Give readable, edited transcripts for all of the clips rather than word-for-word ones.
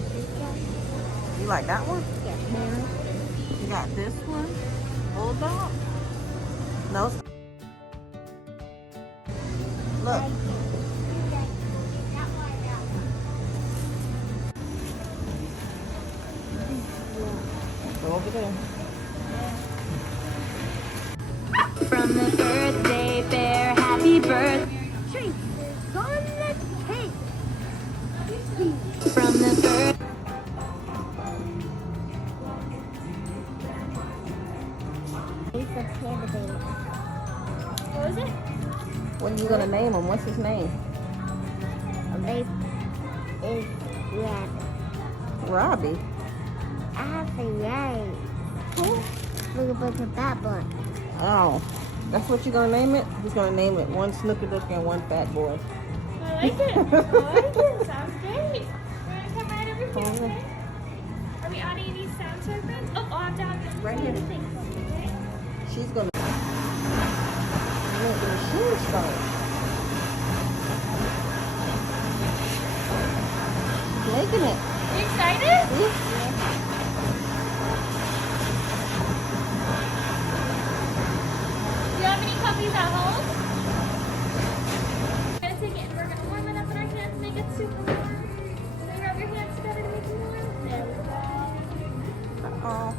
get this one. You like that one? Yes, ma'am. You got this one? Bulldog? No. Look. Go over there. From the birthday bear, happy birthday. Treat is on the cake. From the birthday. What was it? What are you gonna name him? What's his name? They is red. Robbie. I have to yay. Look at that one. Oh, that's what you're gonna name it? He's gonna name it one Snooker Duck and one Fat Boy. I like it. I like it. Sounds great. We're gonna come right over here, okay? Are we adding any sounds to our friends? Oh, I'll have to have this Right here. thing, okay? She's gonna make the machine start. She's making it. You excited? See? Do you have any puppies at home? We're gonna take it and we're gonna warm it up in our hands and make it super warm. Can you rub your hands together to make it warm? There we go. Uh-oh.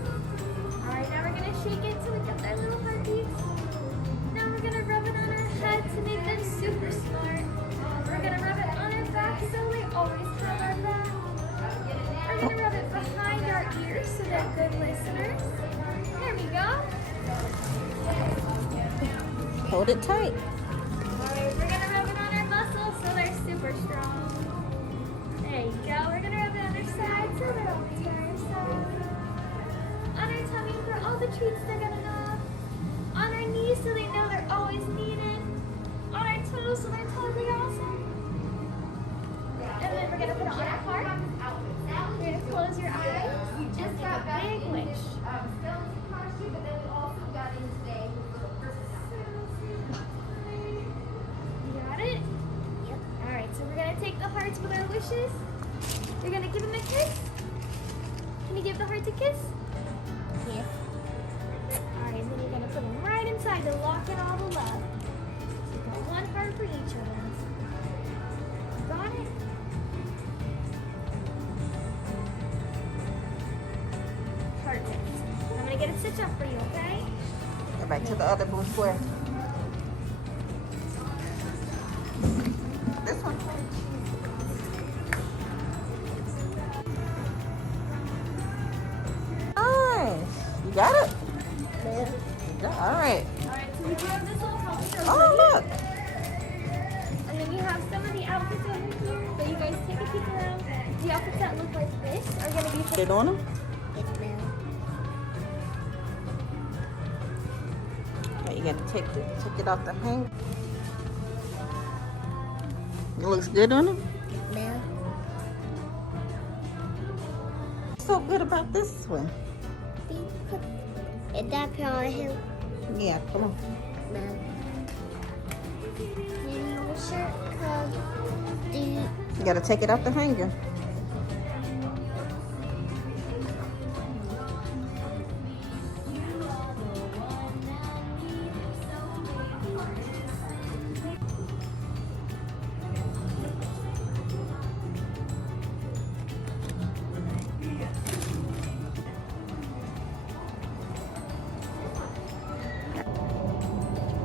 Alright, now we're gonna shake it till we get their little heartbeats. Now we're gonna rub it on our head to make them super smart. We're gonna rub it on our back so they always have our back. We're gonna rub it behind our ears so they're good listeners. There we go. Hold it tight. Alright, we're gonna rub it on our muscles so they're super strong. There you go. We're gonna rub it on their sides so they're always by our side. On our tummy for all the treats they're gonna have. On our knees so they know they're always needed. On our toes so their toes are awesome. And then we're gonna put it on our heart. You're gonna close your eyes and make a big wish. You got it? Yep. Alright, so we're gonna take the hearts with our wishes. You're gonna give them a kiss. Can you give the hearts a kiss? Yes. Alright, and then you're gonna put them right inside to lock in all the love. So you got one heart for each of them. Got it? Perfect. I'm gonna get it stitched up for you, okay? Go back to the other blue square. This one. Nice. You got it? Yeah. All right. Alright, so we have this little couple. Oh, look. And then you have some of the outfits over here. So you guys take a peek around. The outfits that look like this are gonna be Put it on them. Yes, ma'am. Okay, you got to take it off the hanger. It looks good on them. Ma'am. What's so good about this one? Is that pair on him? Yeah, come on. Ma'am. Then your shirt comes. Do you You got to take it off the hanger.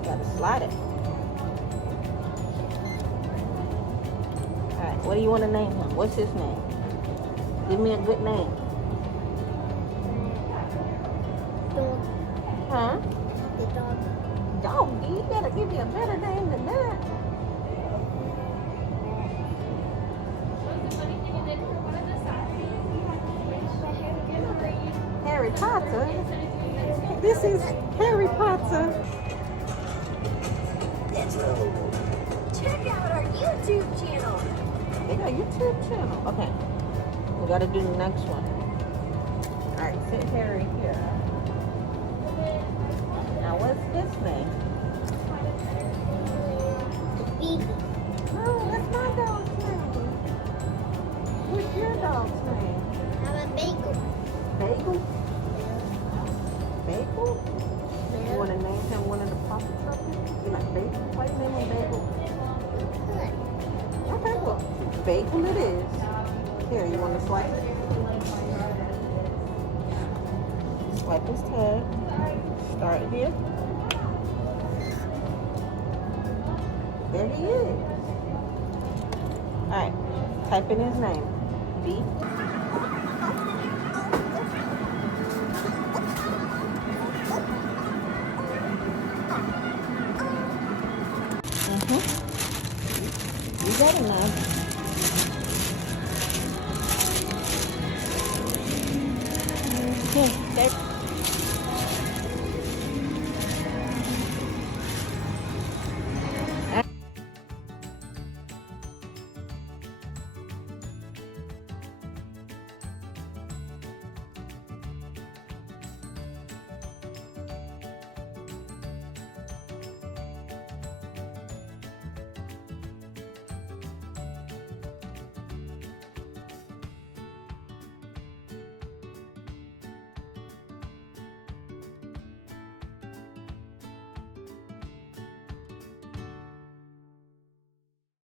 Gotta slide it. Alright, what do you want to name him? What's his name? Give me a good name. dog? Huh? The dog. Doggy, you better give me a better name than that. Harry Potter? This is Harry Potter. Check out our YouTube channel. They got a YouTube channel. Okay. We gotta do the next one. Alright, sit Harry here. Now what's his name? Phoebe. Oh, that's my dog's name. Who's What's your dog's name? I'm a bagel. Bagel? Bagel? You want to name him one of the Papa Trumpets? You like Bagel? Why you name him Bagel? Okay, well, Bagel it is. Here, you want to swipe it? Swipe his tag. Start here. There he is. Alright, type in his name. B. You got it now. Okay, there.